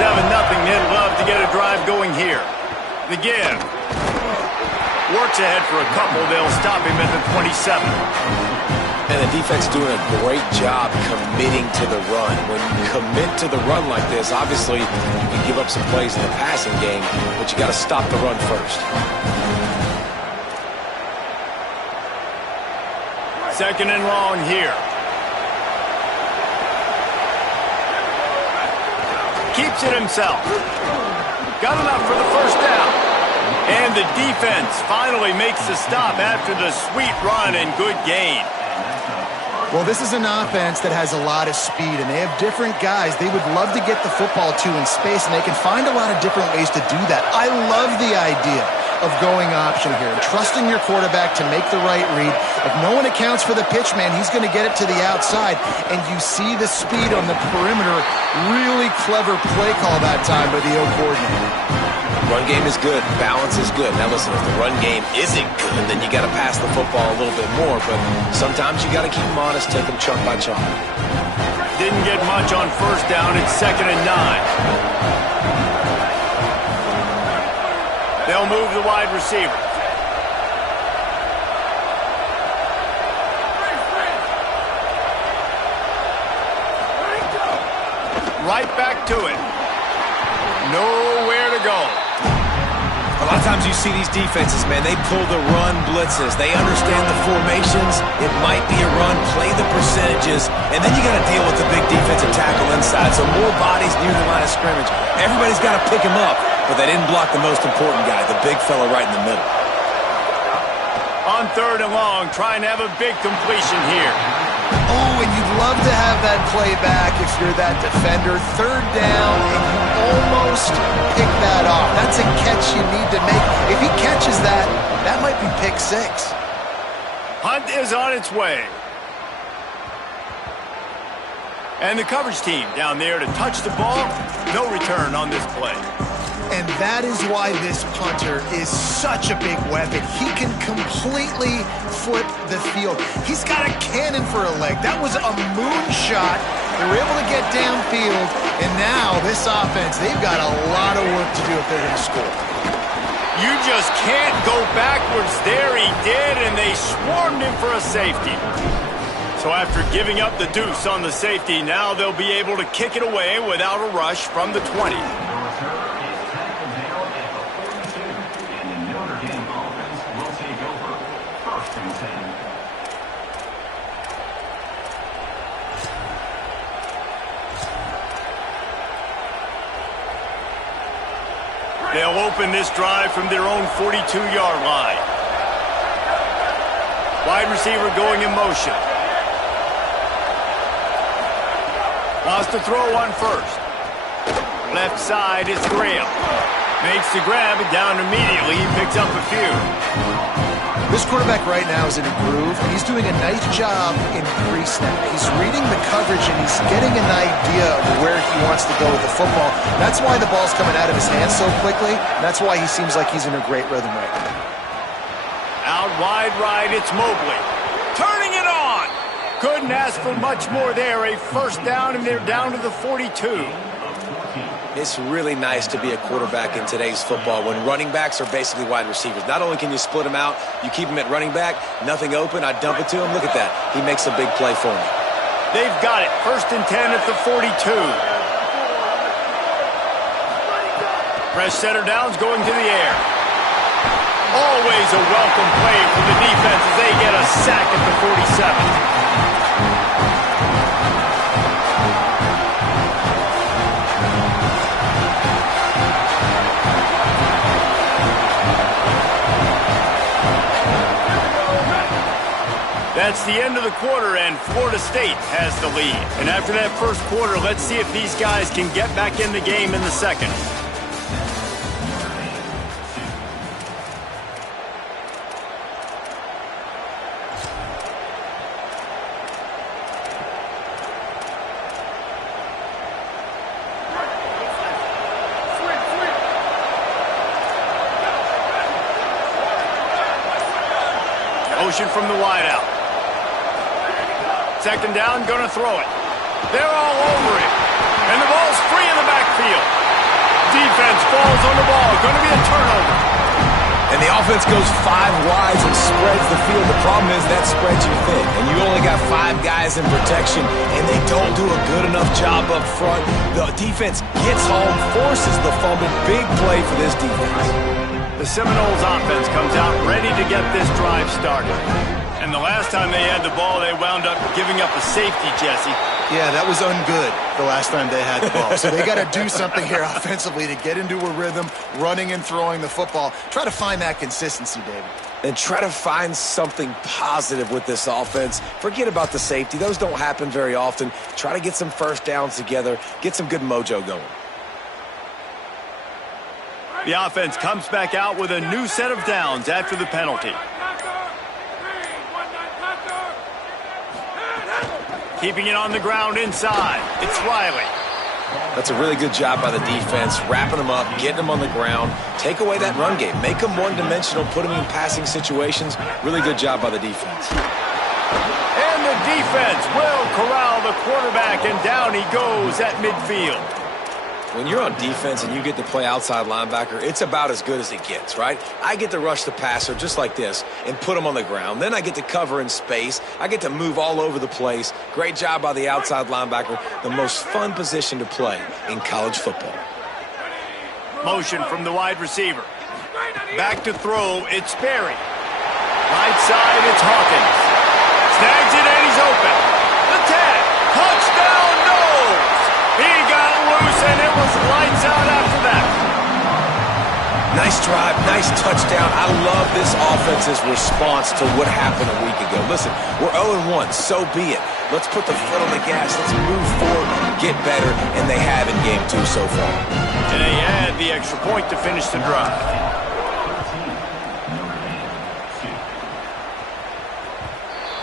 7-0. They'd love to get a drive going here. The give. Works ahead for a couple. They'll stop him at the 27. And the defense doing a great job committing to the run. When you commit to the run like this, obviously you can give up some plays in the passing game, but you got to stop the run first. Second and long here. Keeps it himself. Got enough for the first down. And the defense finally makes the stop after the sweet run and good gain. Well, this is an offense that has a lot of speed, and they have different guys they would love to get the football to in space, and they can find a lot of different ways to do that. I love the idea of going option here, trusting your quarterback to make the right read. If no one accounts for the pitch, man, he's going to get it to the outside, and you see the speed on the perimeter. Really clever play call that time by the O coordinator. Run game is good. Balance is good. Now listen, if the run game isn't good, then you got to pass the football a little bit more. But sometimes you got to keep them honest, take them chunk by chunk. Didn't get much on first down. It's 2nd and 9. They'll move the wide receiver. Right back to it. Nowhere to go. A lot of times you see these defenses, man, they pull the run blitzes. They understand the formations. It might be a run, play the percentages, and then you got to deal with the big defensive tackle inside. So more bodies near the line of scrimmage. Everybody's got to pick him up, but they didn't block the most important guy, the big fella right in the middle. On 3rd and long, trying to have a big completion here. Oh, and you'd love to have that play back if you're that defender. 3rd down, and you almost pick that off. That's a catch you need to make. If he catches that, that might be pick 6. Hunt is on its way. And the coverage team down there to touch the ball. No return on this play. And that is why this punter is such a big weapon. He can completely flip the field. He's got a cannon for a leg. That was a moonshot. They were able to get downfield, and now this offense, they've got a lot of work to do if they're going to score. You just can't go backwards there. He did, and they swarmed him for a safety. So after giving up the deuce on the safety, now they'll be able to kick it away without a rush from the 20. They'll open this drive from their own 42-yard line. Wide receiver going in motion. Lost the throw on first. Left side is Graham. Makes the grab and down immediately. He picks up a few. This quarterback right now is in a groove, and he's doing a nice job in pre-snap. He's reading the coverage, and he's getting an idea of where he wants to go with the football. That's why the ball's coming out of his hands so quickly. That's why he seems like he's in a great rhythm right now. Out wide right, it's Mobley. Turning it on! Couldn't ask for much more there. A first down, and they're down to the 42. It's really nice to be a quarterback in today's football when running backs are basically wide receivers. Not only can you split them out, you keep them at running back, nothing open, I dump it to him. Look at that. He makes a big play for me. They've got it. 1st and 10 at the 42. Fresh center downs going to the air. Always a welcome play for the defense as they get a sack at the 47. That's the end of the quarter, and Florida State has the lead. And after that first quarter, let's see if these guys can get back in the game in the second. Motion from the wideout. 2nd down, gonna throw it. They're all over it. And the ball's free in the backfield. defense falls on the ball. Going to be a turnover. And the offense goes 5 wide and spreads the field. The problem is that spreads you thin, and you only got 5 guys in protection, and they don't do a good enough job up front. The defense gets home, forces the fumble. Big play for this defense. The Seminoles offense comes out ready to get this drive started. And the last time they had the ball, they wound up giving up a safety, Jesse. Yeah, that was ungood the last time they had the ball. So they got to do something here offensively to get into a rhythm, running and throwing the football. Try to find that consistency, David. And try to find something positive with this offense. Forget about the safety. Those don't happen very often. Try to get some first downs together, get some good mojo going. The offense comes back out with a new set of downs after the penalty. Keeping it on the ground inside. It's Riley. That's a really good job by the defense, wrapping them up, getting them on the ground. Take away that run game. Make them one-dimensional, put them in passing situations. Really good job by the defense. And the defense will corral the quarterback, and down he goes at midfield. When you're on defense and you get to play outside linebacker, it's about as good as it gets, right? I get to rush the passer just like this and put him on the ground. Then I get to cover in space. I get to move all over the place. Great job by the outside linebacker. The most fun position to play in college football. Motion from the wide receiver. Back to throw, it's Berry. Right side, it's Hawkins. Snags it and he's open. The tag. Touchdown, Noles. He got loose, and it was lights out after that. Nice drive, nice touchdown. I love this offense's response to what happened a week ago. Listen, we're 0-1, so be it. Let's put the foot on the gas. Let's move forward, get better, and they have in game 2 so far. And they had the extra point to finish the drive.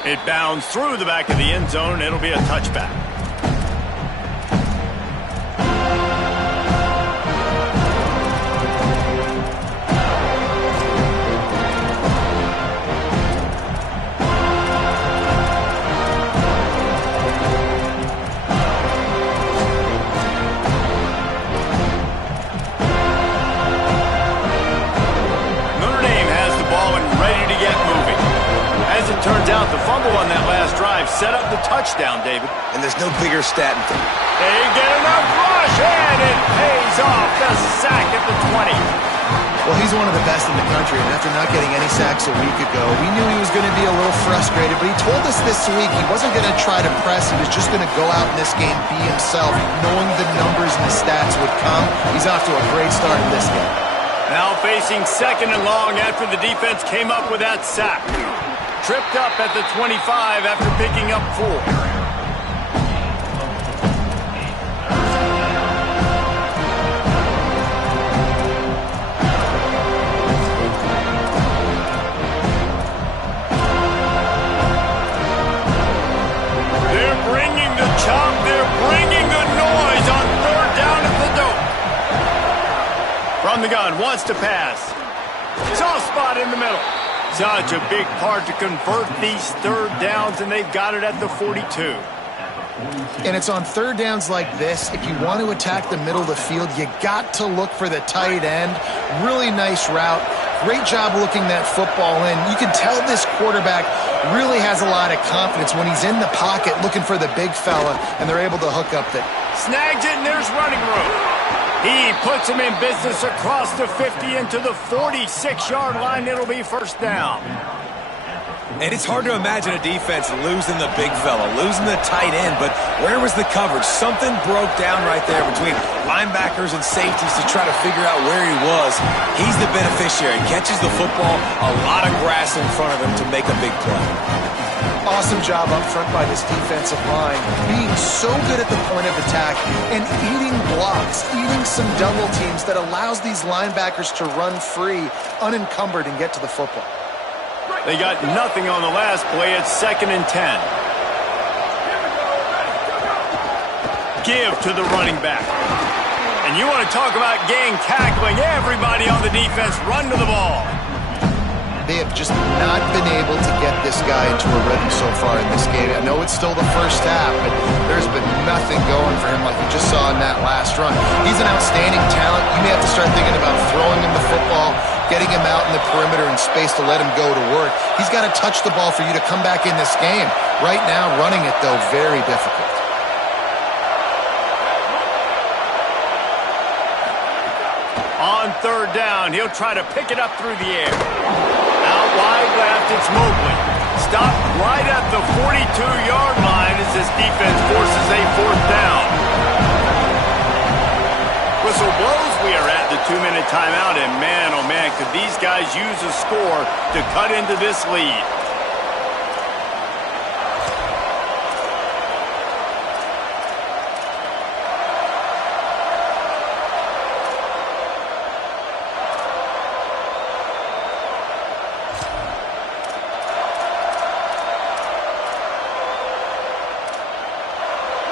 It bounds through the back of the end zone. It'll be a touchback. Turns out the fumble on that last drive set up the touchdown, David. And there's no bigger stat in thing. They get enough rush, and it pays off. The sack at the 20. Well, he's one of the best in the country, and after not getting any sacks a week ago, we knew he was going to be a little frustrated, but he told us this week he wasn't going to try to press. He was just going to go out in this game, be himself, knowing the numbers and the stats would come. He's off to a great start in this game. Now facing 2nd and long after the defense came up with that sack. Tripped up at the 25 after picking up 4. They're bringing the chop. They're bringing the noise on 3rd down at the dope. From the gun, wants to pass. Soft spot in the middle. Such a big part to convert these 3rd downs, and they've got it at the 42. And it's on 3rd downs like this. If you want to attack the middle of the field, you got to look for the tight end. Really nice route. Great job looking that football in. You can tell this quarterback really has a lot of confidence when he's in the pocket looking for the big fella, and they're able to hook up there. Snags it, and there's running room. He puts him in business across the 50 into the 46-yard line. It'll be 1st down. And it's hard to imagine a defense losing the big fella, losing the tight end, but where was the coverage? Something broke down right there between linebackers and safeties to try to figure out where he was. He's the beneficiary. Catches the football, a lot of grass in front of him to make a big play. Awesome job up front by this defensive line, being so good at the point of attack and eating blocks, eating some double teams that allows these linebackers to run free, unencumbered, and get to the football. They got nothing on the last play. It's 2nd and 10. Give to the running back. And you want to talk about gang tackling. Everybody on the defense run to the ball. They have just not been able to get this guy into a rhythm so far in this game. I know it's still the first half, but there's been nothing going for him like you just saw in that last run. He's an outstanding talent. You may have to start thinking about throwing him the football, getting him out in the perimeter in space to let him go to work. He's got to touch the ball for you to come back in this game. Right now, running it, though, very difficult. On third down, he'll try to pick it up through the air. Out wide left, it's Mobley. Stopped right at the 42-yard line as this defense forces a fourth down. Whistle blows, we are at the 2-minute timeout, and man, oh man, could these guys use a score to cut into this lead.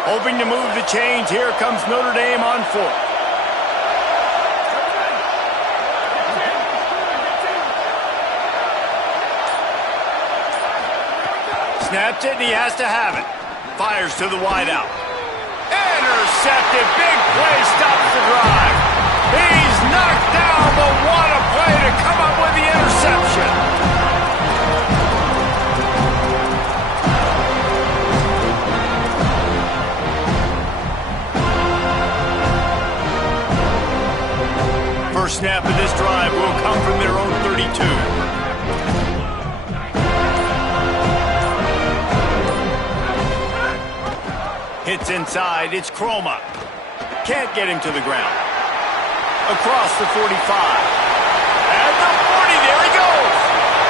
Hoping to move the chains. Here comes Notre Dame on fourth. Snaps it, and he has to have it. Fires to the wideout. Intercepted. Big play stops the drive. He's knocked down, but what a play to come up with the interception. First snap of this drive will come from their own 32. Hits inside, it's Chroma. Can't get him to the ground. Across the 45. At the 40, there he goes.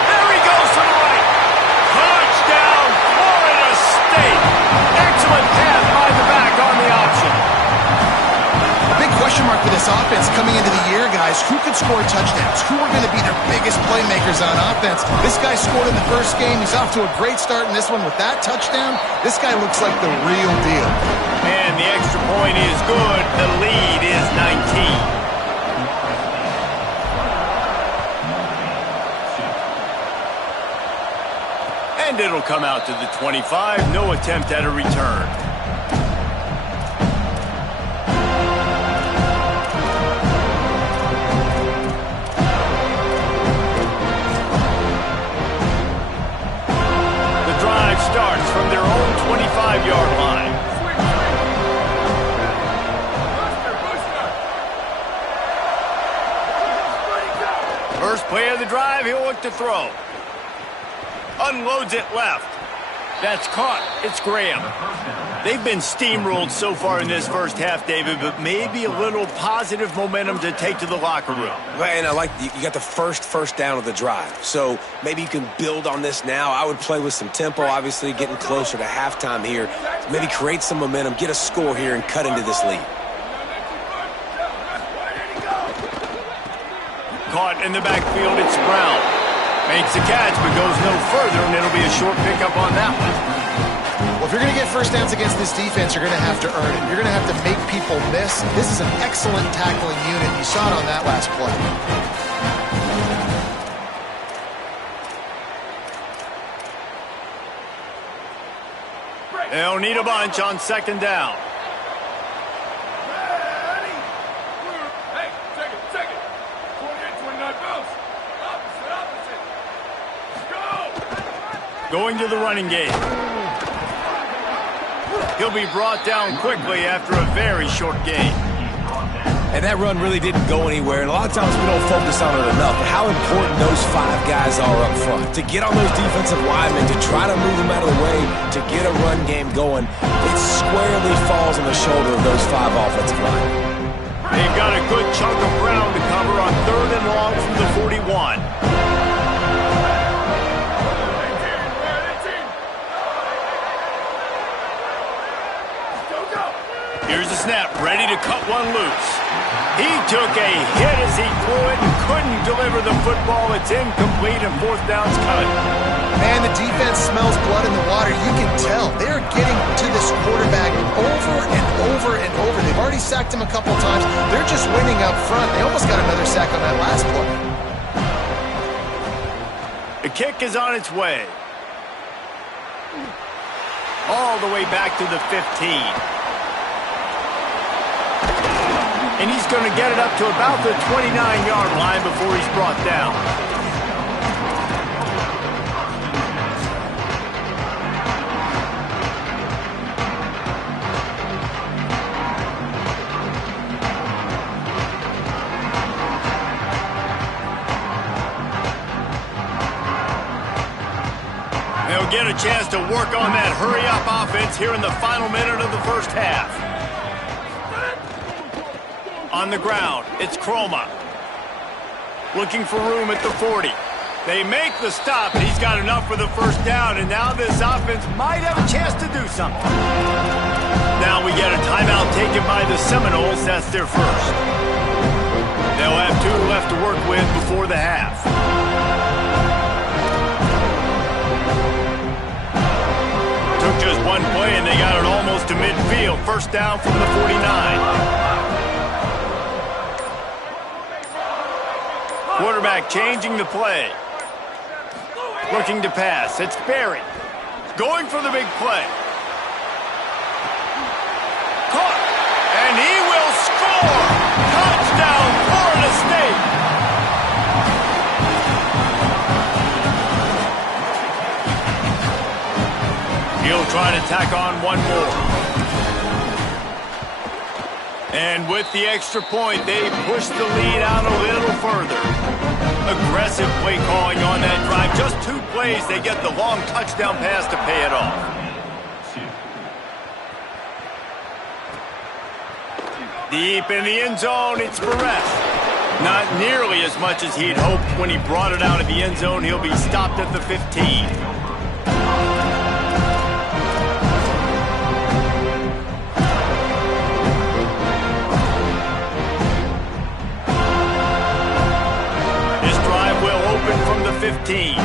There he goes to the right. Touchdown, Florida State. Excellent pass by the back on the option. Big question mark for this offense coming into the year, guys. Who could score touchdowns? Who are going to be their biggest playmakers on offense? This guy scored in the first game. He's off to a great start in this one with that touchdown. This guy looks like the real deal. And the extra point is good. The lead is 19. And it'll come out to the 25. No attempt at a return. Starts from their own 25-yard line. First play of the drive, he'll look to throw. Unloads it left. That's caught. It's Graham. They've been steamrolled so far in this first half, David, but maybe a little positive momentum to take to the locker room. And I like you got the first down of the drive. So maybe you can build on this now. I would play with some tempo, obviously getting closer to halftime here. Maybe create some momentum, get a score here, and cut into this lead. Caught in the backfield, it's Brown. Makes the catch, but goes no further, and it'll be a short pickup on that one. Well, if you're going to get first downs against this defense, you're going to have to earn it. You're going to have to make people miss. This is an excellent tackling unit. You saw it on that last play. They'll need a bunch on second down. Going to the running game. He'll be brought down quickly after a very short game. And that run really didn't go anywhere. And a lot of times we don't focus on it enough. But how important those 5 guys are up front. To get on those defensive linemen, to try to move them out of the way, to get a run game going, it squarely falls on the shoulder of those 5 offensive linemen. They've got a good chunk of ground to cover on third and long from the 41. Here's the snap, ready to cut one loose. He took a hit as he threw it and couldn't deliver the football. It's incomplete and fourth down's cut. Man, the defense smells blood in the water. You can tell. They're getting to this quarterback over and over and over. They've already sacked him a couple times. They're just winning up front. They almost got another sack on that last play. The kick is on its way. All the way back to the 15. And he's going to get it up to about the 29-yard line before he's brought down. They'll get a chance to work on that hurry-up offense here in the final minute of the first half. On the ground, it's Kroma. Looking for room at the 40. They make the stop, and he's got enough for the first down, and now this offense might have a chance to do something. Now we get a timeout taken by the Seminoles. That's their first. They'll have 2 left to work with before the half. Took just one play, and they got it almost to midfield. First down from the 49. Quarterback changing the play. Looking to pass. It's Berry. Going for the big play. Caught. And he will score. Touchdown, Florida State. He'll try to tack on one more. And with the extra point, they push the lead out a little further. Aggressive play calling on that drive. Just 2 plays, they get the long touchdown pass to pay it off. Deep in the end zone, it's Perez. Not nearly as much as he'd hoped. When he brought it out of the end zone, he'll be stopped at the 15. From the 15.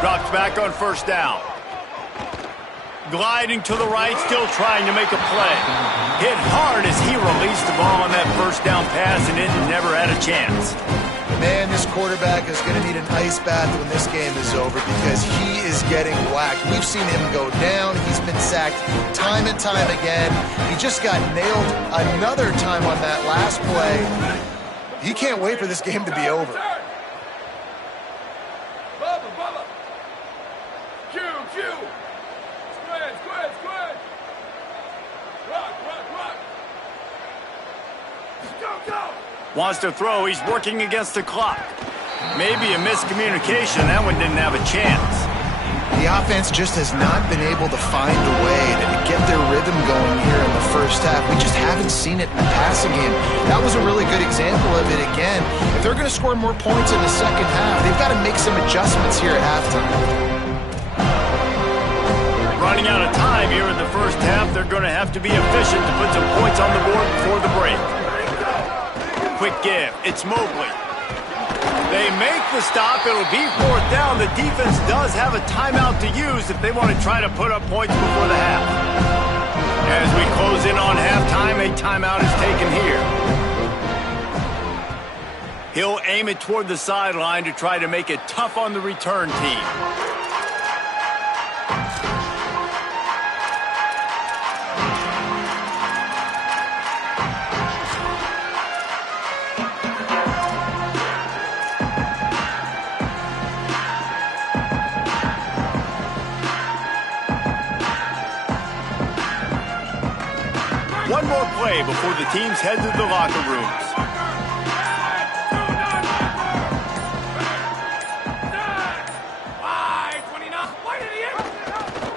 Drops back on first down. Gliding to the right, still trying to make a play. Hit hard as he released the ball on that first down pass, and it never had a chance. Man, this quarterback is going to need an ice bath when this game is over because he is getting whacked. We've seen him go down. He's been sacked time and time again. He just got nailed another time on that last play. He can't wait for this game to be over. Bubba. Q. Squid. Rock. Go. Wants to throw. He's working against the clock. Maybe a miscommunication. That one didn't have a chance. The offense just has not been able to find a way to get their rhythm going here in the first half. We just haven't seen it in the passing game. That was a really good example of it again. If they're going to score more points in the second half, they've got to make some adjustments here at halftime. Running out of time here in the first half, they're going to have to be efficient to put some points on the board before the break. Quick give. It's Mobley. They make the stop. It'll be fourth down. The defense does have a timeout to use if they want to try to put up points before the half. As we close in on halftime, a timeout is taken here. He'll aim it toward the sideline to try to make it tough on the return team. One more play before the teams head to the locker rooms.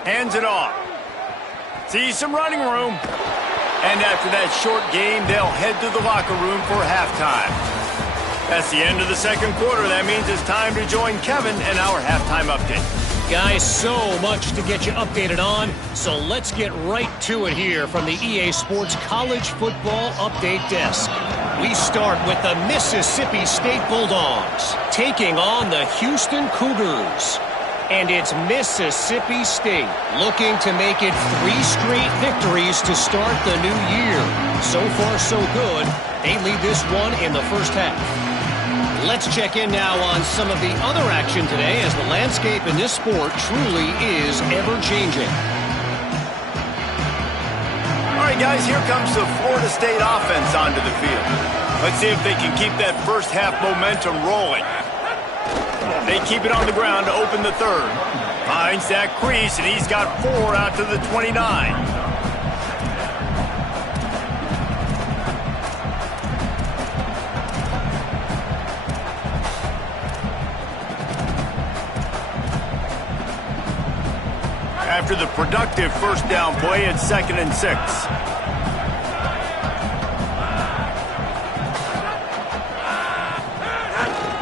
Hands it off. Sees some running room. And after that short game, they'll head to the locker room for halftime. That's the end of the second quarter. That means it's time to join Kevin and our halftime update. Guys, so much to get you updated on, so let's get right to it here from the EA Sports College Football Update Desk. We start with the Mississippi State Bulldogs taking on the Houston Cougars. And it's Mississippi State looking to make it 3 straight victories to start the new year. So far, so good. They lead this one in the first half. Let's check in now on some of the other action today, as the landscape in this sport truly is ever-changing. All right, guys, here comes the Florida State offense onto the field. Let's see if they can keep that first half momentum rolling. They keep it on the ground to open the third. Finds that crease, and he's got 4 out to the 29. After the productive first down play, it's 2nd and 6.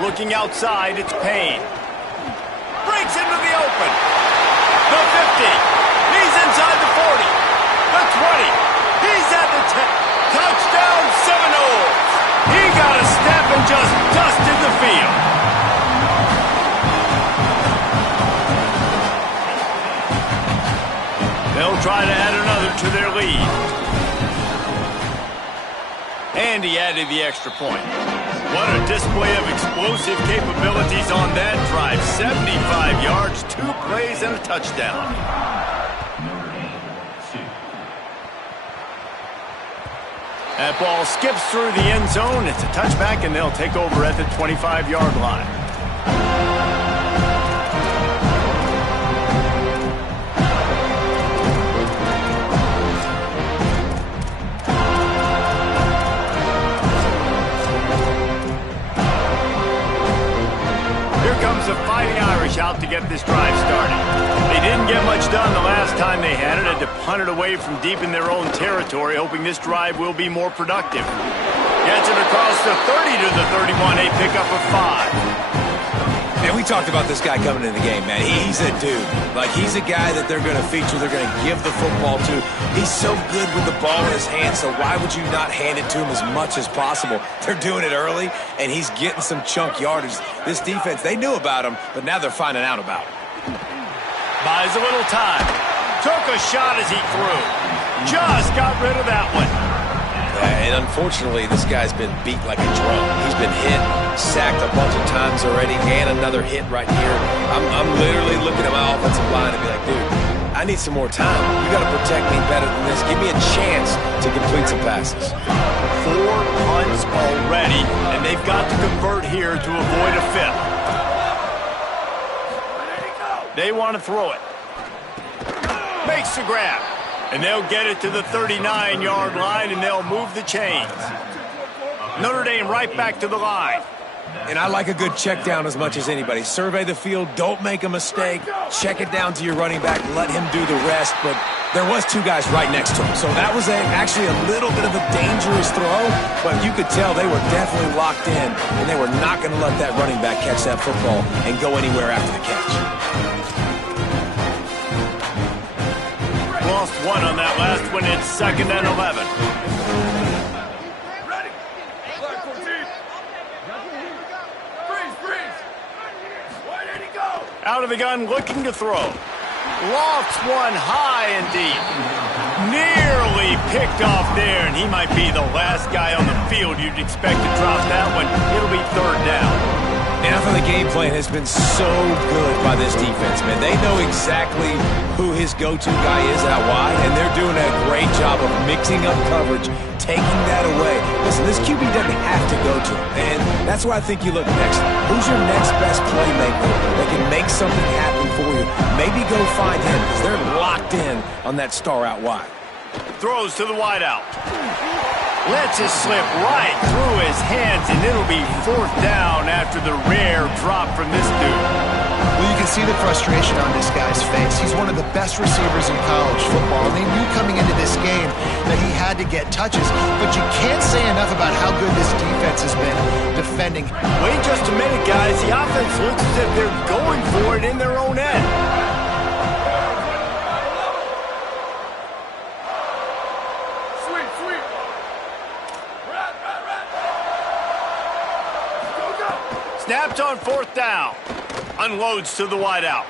Looking outside, it's Payne. Breaks into the open. The 50. He's inside the 40. The 20. He's at the 10. Touchdown, Seminoles. He got a step and just dusted the field. They'll try to add another to their lead. And he added the extra point. What a display of explosive capabilities on that drive. 75 yards, 2 plays, and a touchdown. That ball skips through the end zone. It's a touchback, and they'll take over at the 25-yard line. The Fighting Irish out to get this drive started. They didn't get much done the last time they had it. Had to punt it away from deep in their own territory, hoping this drive will be more productive. Gets it across the 30 to the 31. A pickup of 5. And we talked about this guy coming into the game, man. He's a dude. Like, he's a guy that they're going to feature, they're going to give the football to. He's so good with the ball in his hand, so why would you not hand it to him as much as possible? They're doing it early, and he's getting some chunk yardage. This defense, they knew about him, but now they're finding out about him. Buys a little time. Took a shot as he threw. Just got rid of that one. And unfortunately, this guy's been beat like a drum. He's been hit, sacked a bunch of times already, and another hit right here. I'm literally looking at my offensive line and be like, dude, I need some more time. You got to protect me better than this. Give me a chance to complete some passes. 4 punts already, and they've got to convert here to avoid a 5th. They want to throw it. Makes the grab. And they'll get it to the 39-yard line, and they'll move the chains. Notre Dame right back to the line. And I like a good check down as much as anybody. Survey the field, don't make a mistake. Check it down to your running back, let him do the rest. But there was 2 guys right next to him. So that was actually a little bit of a dangerous throw, but you could tell they were definitely locked in, and they were not going to let that running back catch that football and go anywhere after the catch. Lost 1 on that last one. It's 2nd and 11. Ready. Flag 14. Freeze. Why did he go? Out of the gun, looking to throw. Lofts one high and deep. Nearly picked off there, and he might be the last guy on the field you'd expect to drop that one. It'll be 3rd down. And I feel the game plan has been so good by this defense, man. They know exactly who his go-to guy is out wide, and they're doing a great job of mixing up coverage, taking that away. Listen, this QB doesn't have to go to him, and that's why I think you look next. Who's your next best playmaker that can make something happen for you? Maybe go find him, because they're locked in on that star out wide. Throws to the wideout. Lets it slip right through his hands, and it'll be 4th down after the rare drop from this dude. Well, you can see the frustration on this guy's face. He's one of the best receivers in college football, and they knew coming into this game that he had to get touches, but you can't say enough about how good this defense has been defending. Wait just a minute, guys. The offense looks as if they're going for it in their own end. Snapped on 4th down. Unloads to the wideout.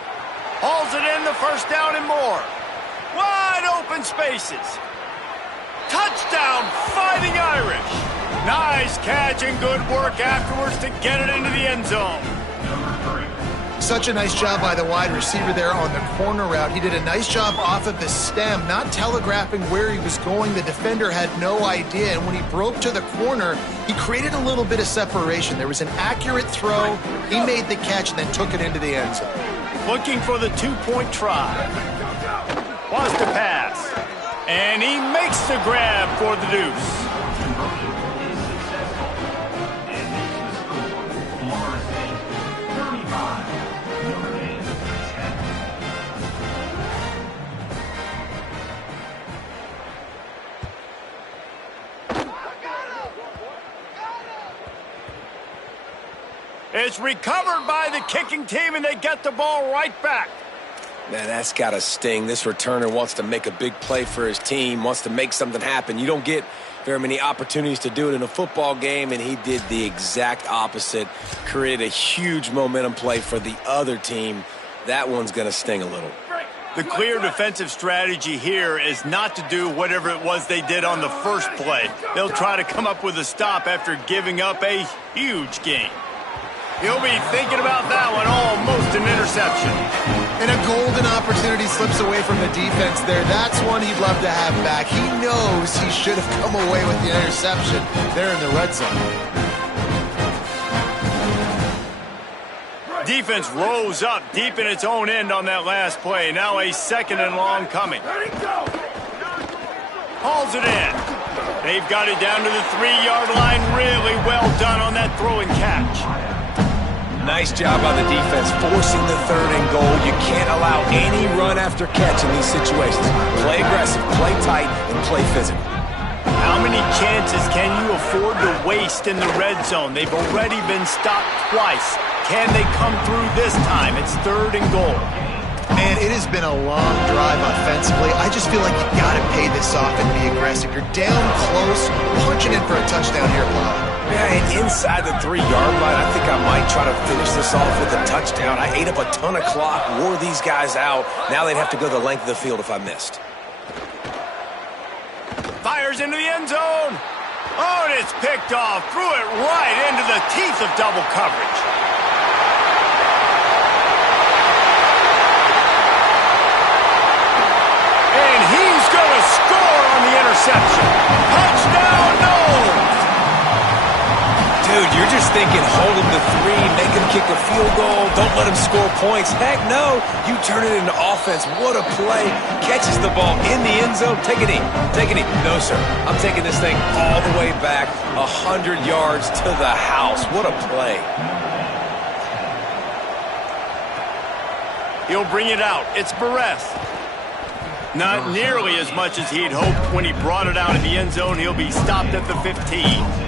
Hauls it in, the 1st down and more. Wide open spaces. Touchdown, Fighting Irish. Nice catch and good work afterwards to get it into the end zone. Such a nice job by the wide receiver there on the corner route. He did a nice job off of the stem, not telegraphing where he was going. The defender had no idea, and when he broke to the corner, he created a little bit of separation. There was an accurate throw. He made the catch and then took it into the end zone. Looking for the two-point try. Wants to pass. And he makes the grab for the deuce. It's recovered by the kicking team, and they get the ball right back. Man, that's got to sting. This returner wants to make a big play for his team, wants to make something happen. You don't get very many opportunities to do it in a football game, and he did the exact opposite. Created a huge momentum play for the other team. That one's going to sting a little. The clear defensive strategy here is not to do whatever it was they did on the first play. They'll try to come up with a stop after giving up a huge gain. He'll be thinking about that one, almost an interception. And a golden opportunity slips away from the defense there. That's one he'd love to have back. He knows he should have come away with the interception there in the red zone. Defense rose up deep in its own end on that last play. Now a second and long coming. Hauls it in. They've got it down to the 3-yard line. Really well done on that throw and catch. Nice job by the defense, forcing the 3rd and goal. You can't allow any run after catch in these situations. Play aggressive, play tight, and play physical. How many chances can you afford to waste in the red zone? They've already been stopped twice. Can they come through this time? It's 3rd and goal. Man, it has been a long drive offensively. I just feel like you got to pay this off and be aggressive. You're down close, punching in for a touchdown here, Bob. Yeah, and inside the 3-yard line, I think I might try to finish this off with a touchdown. I ate up a ton of clock, wore these guys out. Now they'd have to go the length of the field if I missed. Fires into the end zone. Oh, and it's picked off. Threw it right into the teeth of double coverage. And he's going to score on the interception. Touchdown, Noles! Dude, you're just thinking, hold him to 3, make him kick a field goal, don't let him score points. Heck no, you turn it into offense. What a play. Catches the ball in the end zone. Take a knee. Take a knee. No, sir. I'm taking this thing all the way back 100 yards to the house. What a play. He'll bring it out. It's Barres. Not nearly as much as he'd hoped when he brought it out in the end zone. He'll be stopped at the 15.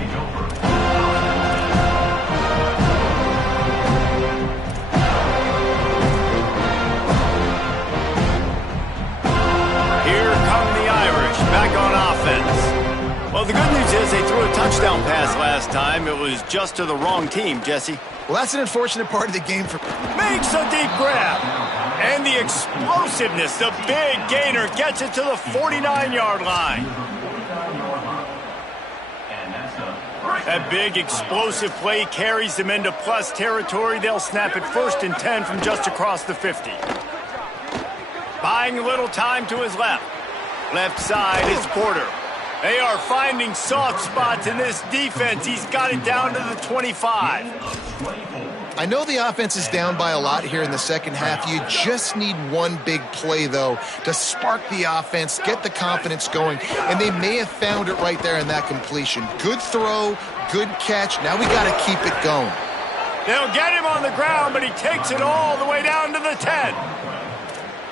Back on offense. Well, the good news is they threw a touchdown pass last time. It was just to the wrong team, Jesse. Well, that's an unfortunate part of the game for... Makes a deep grab. And the explosiveness, the big gainer, gets it to the 49-yard line. That big explosive play carries them into plus territory. They'll snap it 1st and 10 from just across the 50. Buying a little time to his left. Left side is Porter. They are finding soft spots in this defense. He's got it down to the 25. I know the offense is down by a lot here in the second half. You just need one big play, though, to spark the offense, get the confidence going, and they may have found it right there in that completion. Good throw, good catch. Now we got to keep it going. They'll get him on the ground, but he takes it all the way down to the 10.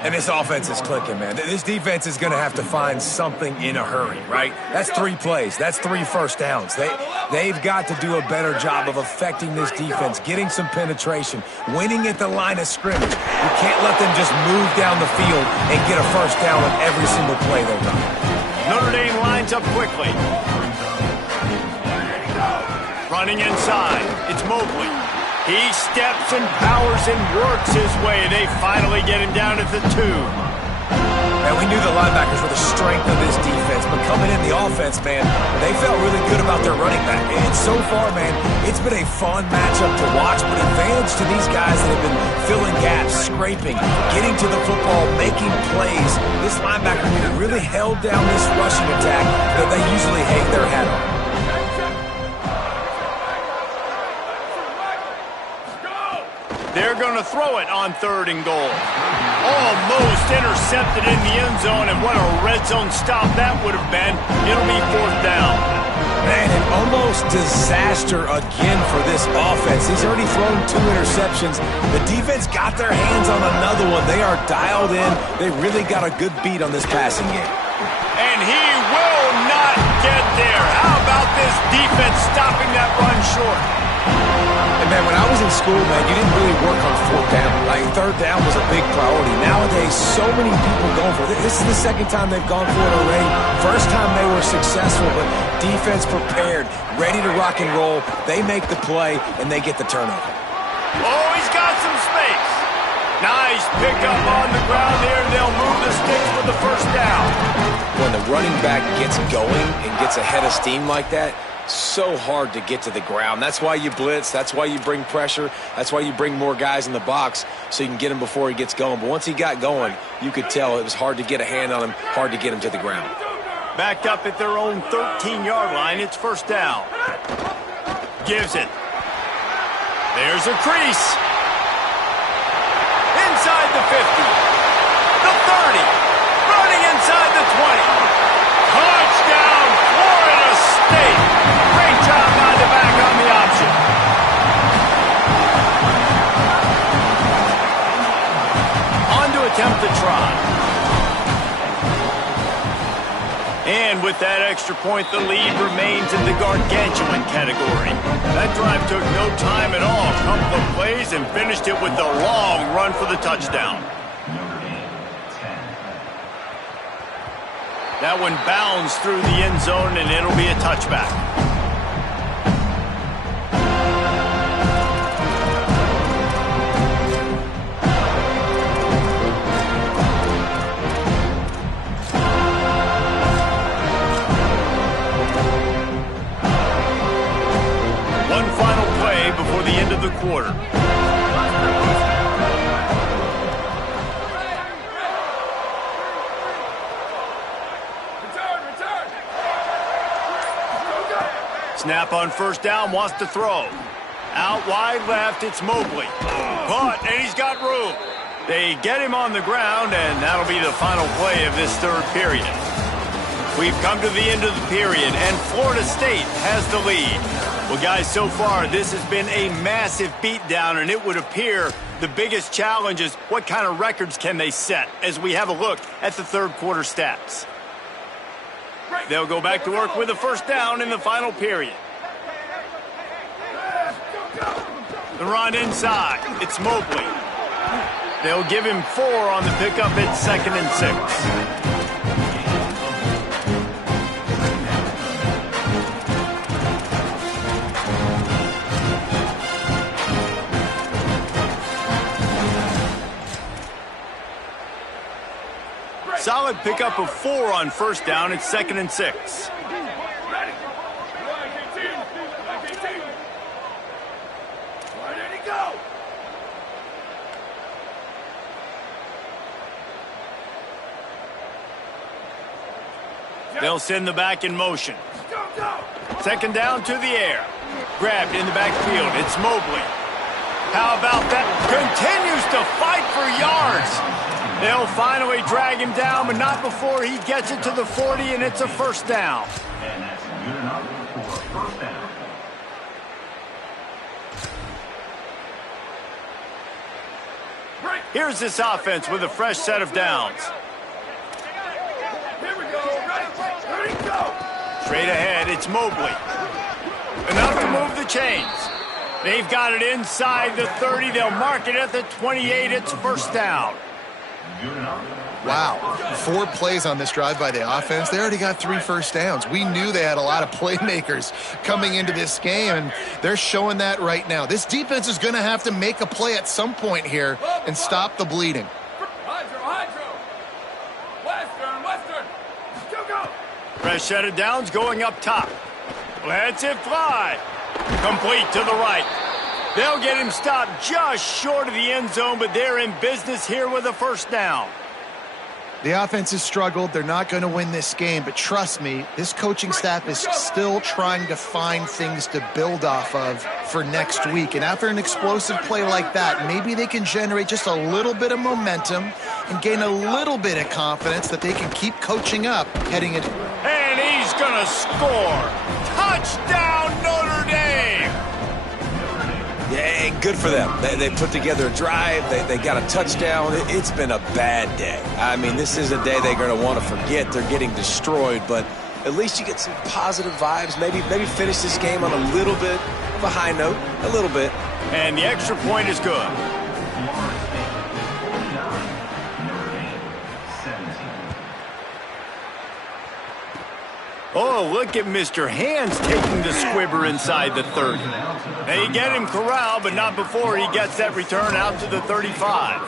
And this offense is clicking, man. This defense is going to have to find something in a hurry, right? That's 3 plays. That's 3 first downs. They've got to do a better job of affecting this defense, getting some penetration, winning at the line of scrimmage. You can't let them just move down the field and get a first down on every single play they run. Notre Dame lines up quickly. Running inside. It's Mobley. He steps and powers and works his way. They finally get him down at the 2. Man, we knew the linebackers were the strength of this defense, but coming in the offense, man, they felt really good about their running back. And so far, man, it's been a fun matchup to watch, but advantage to these guys that have been filling gaps, scraping, getting to the football, making plays. This linebacker unit really held down this rushing attack that they usually hang their hat on. They're going to throw it on 3rd and goal. Almost intercepted in the end zone, and what a red zone stop that would have been. It'll be 4th down. Man, an almost disaster again for this offense. He's already thrown 2 interceptions. The defense got their hands on another one. They are dialed in. They really got a good beat on this passing game. And he will not get there. How about this defense stopping that run short? And man, when I was in school, man, you didn't really work on 4th down. Like, 3rd down was a big priority. Nowadays, so many people going for it. This is the 2nd time they've gone for it already. First time they were successful, but defense prepared, ready to rock and roll. They make the play, and they get the turnover. Oh, he's got some space. Nice pickup on the ground there. They'll move the sticks for the 1st down. When the running back gets going and gets ahead of steam like that, so hard to get to the ground. That's why you blitz. That's why you bring pressure. That's why you bring more guys in the box so you can get him before he gets going. But once he got going, you could tell it was hard to get a hand on him, hard to get him to the ground. Back up at their own 13-yard line. It's 1st down. Gives it. There's a crease. Inside the 50. The 30. Running inside the 20. Touchdown, Florida State. Great job by the back on the option. On to attempt the try. And with that extra point, the lead remains in the gargantuan category. That drive took no time at all. A couple of plays and finished it with a long run for the touchdown. That one bounds through the end zone, and it'll be a touchback. One final play before the end of the quarter. Snap on 1st down, wants to throw. Out wide left, it's Mobley. Caught, and he's got room. They get him on the ground, and that'll be the final play of this 3rd period. We've come to the end of the period, and Florida State has the lead. Well, guys, so far, this has been a massive beatdown, and it would appear the biggest challenge is what kind of records can they set as we have a look at the 3rd quarter stats. They'll go back to work with a 1st down in the final period. The run inside. It's Mobley. They'll give him 4 on the pickup at 2nd and 6. Solid pickup of 4 on 1st down. It's 2nd and 6. They'll send the back in motion. 2nd down to the air. Grabbed in the backfield. It's Mobley. How about that? Continues to fight for yards. They'll finally drag him down, but not before he gets it to the 40, and it's a 1st down. And that's good enough for 1st down. Here's this offense with a fresh set of downs. Here we go. Ready, go. Straight ahead, it's Mobley. Enough to move the chains. They've got it inside the 30. They'll mark it at the 28. It's 1st down. Wow, 4 plays on this drive by the offense. They already got 3 1st downs. We knew they had a lot of playmakers coming into this game, and they're showing that right now. This defense is going to have to make a play at some point here and stop the bleeding. Hydro. Last Fresh set of downs going up top. Lets it fly. Complete to the right. They'll get him stopped just short of the end zone, but they're in business here with a first down. The offense has struggled. They're not going to win this game, but trust me, this coaching staff is still trying to find things to build off of for next week. And after an explosive play like that, maybe they can generate just a little bit of momentum and gain a little bit of confidence that they can keep coaching up heading into. And he's going to score. Touchdown, Notre Dame! Yeah, good for them. They put together a drive. They got a touchdown. It's been a bad day. I mean, this is a day they're going to want to forget. They're getting destroyed, but at least you get some positive vibes. Maybe finish this game on a little bit of a high note, a little bit. And the extra point is good. Oh, look at Mr. Hands taking the squibber inside the 30. They get him corralled, but not before he gets that return out to the 35.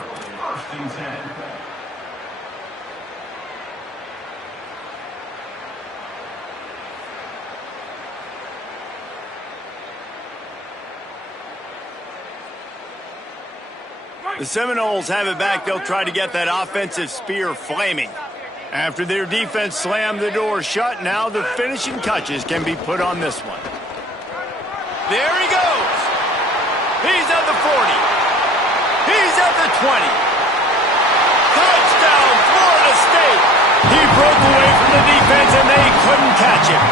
The Seminoles have it back. They'll try to get that offensive spear flaming. After their defense slammed the door shut, now the finishing touches can be put on this one. There he goes. He's at the 40. He's at the 20. Touchdown, Florida State. He broke away from the defense and they couldn't catch him.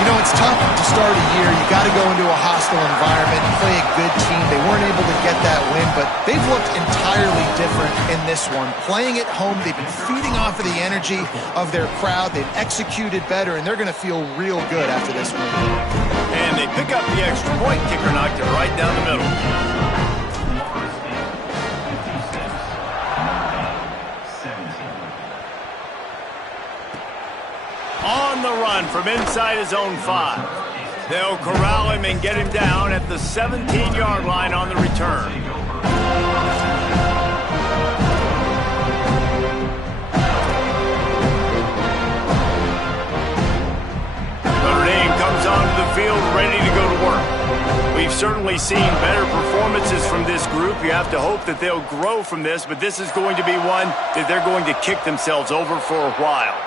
You know, it's tough to start a year. You got to go into a hostile environment, play a good team. They weren't able to get that win, but they've looked entirely different in this one. Playing at home, they've been feeding off of the energy of their crowd. They've executed better, and they're going to feel real good after this win. And they pick up the extra point. Kicker knocked it right down the middle. On the run from inside his own 5. They'll corral him and get him down at the 17-yard line on the return. Notre Dame comes onto the field ready to go to work. We've certainly seen better performances from this group. You have to hope that they'll grow from this, but this is going to be one that they're going to kick themselves over for a while.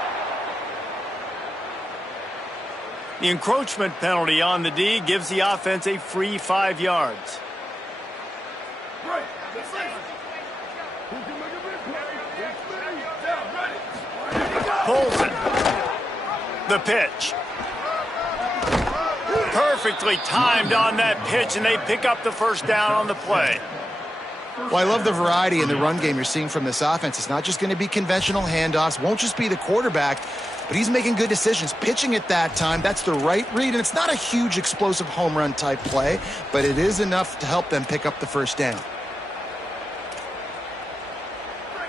The encroachment penalty on the D gives the offense a free 5 yards. Pulls it. The pitch. Perfectly timed on that pitch, and they pick up the first down on the play. Well, I love the variety in the run game you're seeing from this offense. It's not just going to be conventional handoffs. Won't just be the quarterback, but he's making good decisions. Pitching at that time, that's the right read, and it's not a huge explosive home run type play, but it is enough to help them pick up the first down.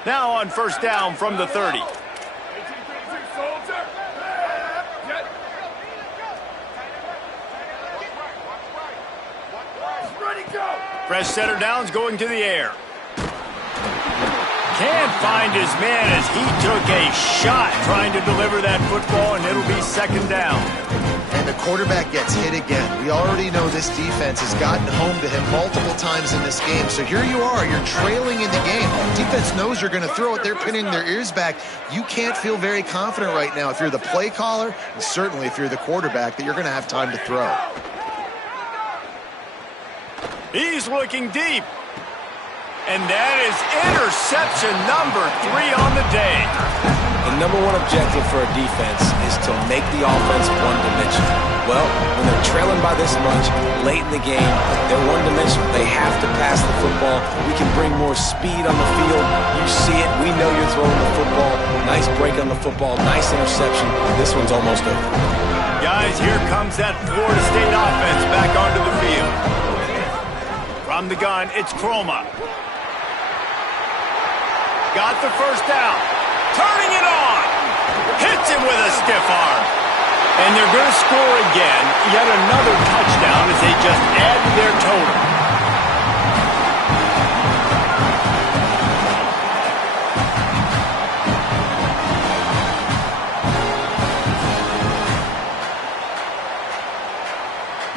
Now on first down from the 30. Fresh setter downs going to the air. Can't find his man as he took a shot trying to deliver that football, and it'll be second down. And the quarterback gets hit again. We already know this defense has gotten home to him multiple times in this game. So here you are, you're trailing in the game. Defense knows you're going to throw it. They're pinning their ears back. You can't feel very confident right now if you're the play caller, and certainly if you're the quarterback, that you're going to have time to throw. He's looking deep. And that is interception number 3 on the day. The number one objective for a defense is to make the offense one-dimensional. Well, when they're trailing by this much late in the game, they're one-dimensional. They have to pass the football. We can bring more speed on the field. You see it. We know you're throwing the football. Nice break on the football. Nice interception. This one's almost over. Guys, here comes that Florida State offense back onto the field. From the gun, it's Croma. Got the first down. Turning it on. Hits him with a stiff arm. And they're going to score again. Yet another touchdown as they just add to their total.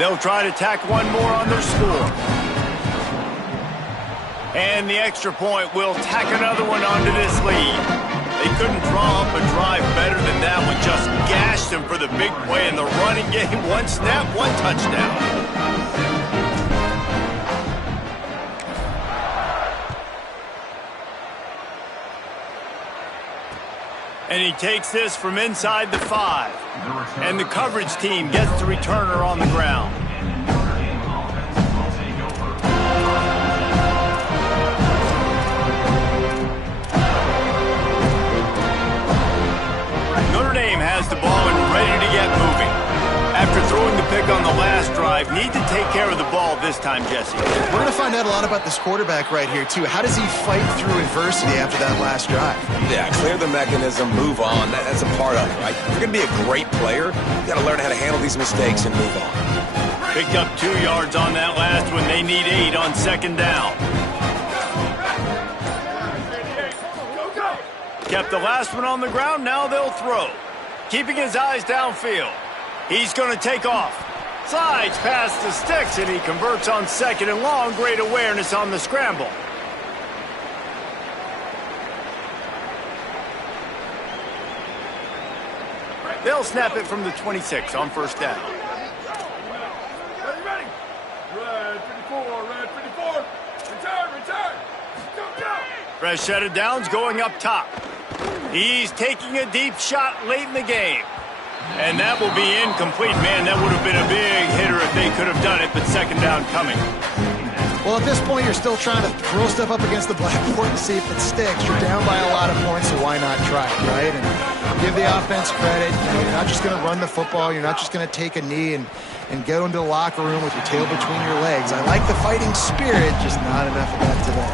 They'll try to tack one more on their score. And the extra point will tack another one onto this lead. They couldn't draw up a drive better than that one. Just gashed them for the big play in the running game. One snap, one touchdown. And he takes this from inside the 5. And the coverage team gets the returner on the ground. Notre Dame has the ball and ready to get moving. After throwing the pick on the last drive, need to take care of the ball this time, Jesse. We're going to find out a lot about this quarterback right here, too. How does he fight through adversity after that last drive? Yeah, clear the mechanism, move on. That's a part of it, right? If you're going to be a great player, you got to learn how to handle these mistakes and move on. Picked up 2 yards on that last one. They need 8 on second down. Kept the last one on the ground. Now they'll throw. Keeping his eyes downfield. He's going to take off. Slides past the sticks, and he converts on second and long. Great awareness on the scramble. They'll snap it from the 26 on first down. Ready. Red 54. Return. Go. Fresh set of downs going up top. He's taking a deep shot late in the game. And that will be incomplete. Man, that would have been a big hitter if they could have done it, but second down coming. Well, at this point, you're still trying to throw stuff up against the blackboard to see if it sticks. You're down by a lot of points, so why not try it, right? And give the offense credit. You're not just going to run the football. You're not just going to take a knee and go into the locker room with your tail between your legs. I like the fighting spirit, just not enough of that today.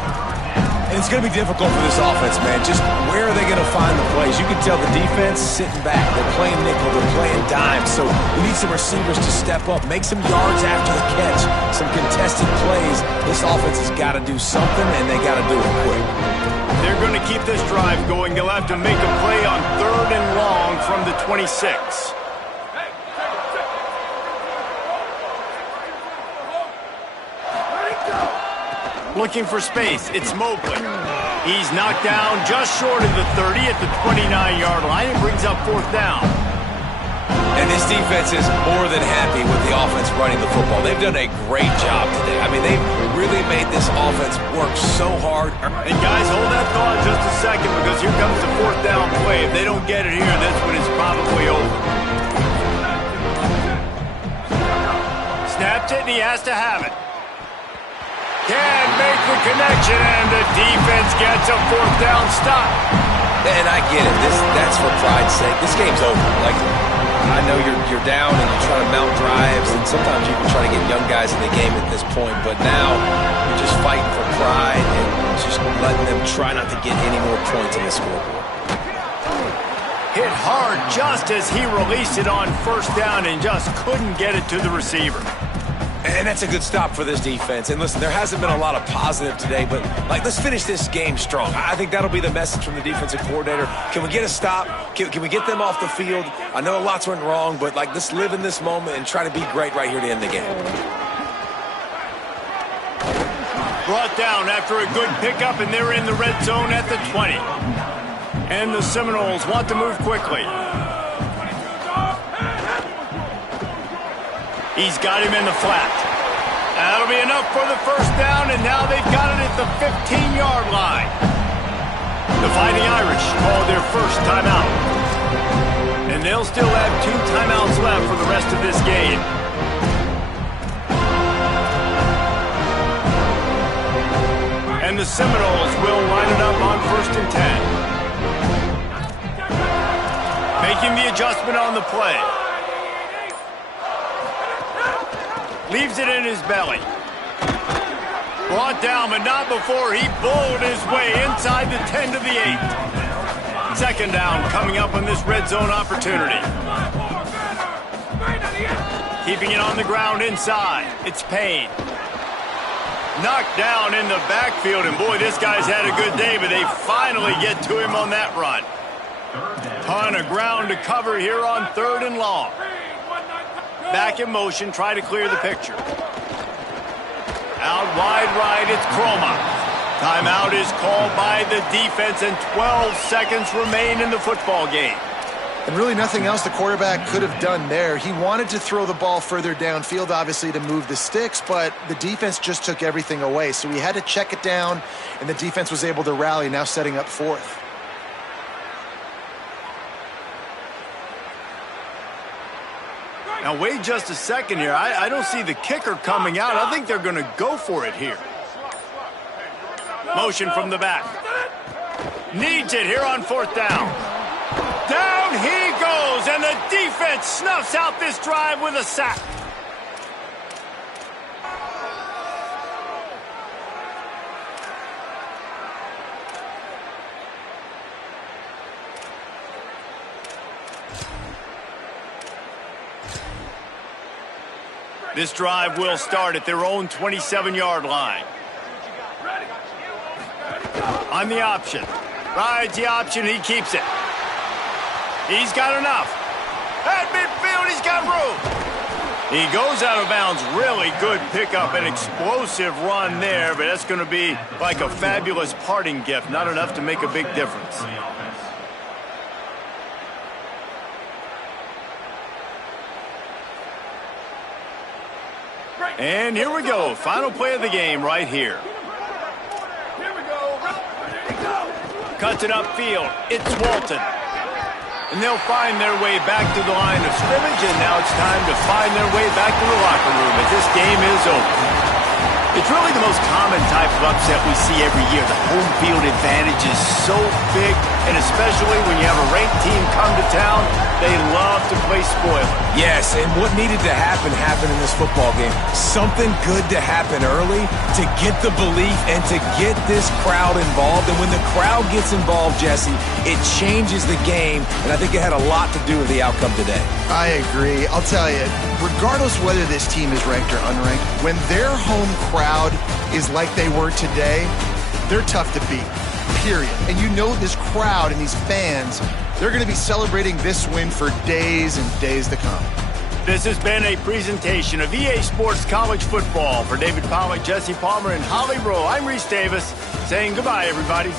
And it's going to be difficult for this offense, man. Just where are they going to find the plays? You can tell the defense sitting back. They're playing nickel. They're playing dime. So we need some receivers to step up, make some yards after the catch, some contested plays. This offense has got to do something, and they got to do it quick. They're going to keep this drive going. They'll have to make a play on third and long from the 26. Looking for space. It's Mobley. He's knocked down just short of the 30 at the 29-yard line. It brings up fourth down. And this defense is more than happy with the offense running the football. They've done a great job today. I mean, they've really made this offense work so hard. And guys, hold that thought just a second, because here comes the fourth down play. If they don't get it here, this one is probably over. Snapped it, and he has to have it. Can't make the connection, and the defense gets a fourth down stop. And I get it. That's for pride's sake. This game's over. Like, I know you're down and you're trying to mount drives, and sometimes you can try to get young guys in the game at this point, but now you're just fighting for pride and just letting them try not to get any more points on the scoreboard. Hit hard just as he released it on first down and just couldn't get it to the receiver. And that's a good stop for this defense. And listen, there hasn't been a lot of positive today, but let's finish this game strong. I think that'll be the message from the defensive coordinator. Can we get a stop? Can we get them off the field? I know lots went wrong, but let's live in this moment and try to be great right here to end the game. Brought down after a good pickup, and they're in the red zone at the 20. And the Seminoles want to move quickly. He's got him in the flat. That'll be enough for the first down, and now they've got it at the 15-yard line. The Fighting Irish call their first timeout. And they'll still have 2 timeouts left for the rest of this game. And the Seminoles will line it up on first and 10. Making the adjustment on the play. Leaves it in his belly. Brought down, but not before he bowled his way inside the 10 to the 8. Second down coming up on this red zone opportunity. Keeping it on the ground inside. It's Payne. Knocked down in the backfield, and boy, this guy's had a good day, but they finally get to him on that run. Ton of ground to cover here on third and long. Back in motion, try to clear the picture. Out wide right, it's Chroma. Timeout is called by the defense, and 12 seconds remain in the football game. And really nothing else the quarterback could have done there. He wanted to throw the ball further downfield, obviously, to move the sticks, but the defense just took everything away. So he had to check it down, and the defense was able to rally, now setting up fourth. Now, wait just a second here. I don't see the kicker coming out. I think they're going to go for it here. Motion from the back. Needs it here on fourth down. Down he goes, and the defense snuffs out this drive with a sack. This drive will start at their own 27-yard line. On the option. Rides the option, he keeps it. He's got enough. At midfield, he's got room. He goes out of bounds. Really good pickup, an explosive run there, but that's going to be like a fabulous parting gift. Not enough to make a big difference. And here we go. Final play of the game right here. Cuts it upfield. It's Walton. And they'll find their way back to the line of scrimmage, and now it's time to find their way back to the locker room as this game is over. It's really the most common type of upset we see every year. The home field advantage is so big, and especially when you have a ranked team come to town, they love to play spoiler. Yes, and what needed to happen happened in this football game. Something good to happen early to get the belief and to get this crowd involved. And when the crowd gets involved, Jesse, it changes the game, and I think it had a lot to do with the outcome today. I agree. I'll tell you, regardless whether this team is ranked or unranked, when their home crowd is like they were today, they're tough to beat, period. And you know this crowd and these fans, they're going to be celebrating this win for days and days to come. This has been a presentation of EA Sports College Football. For David Pollack, Jesse Palmer, and Holly Rowe, I'm Reese Davis, saying goodbye, everybody.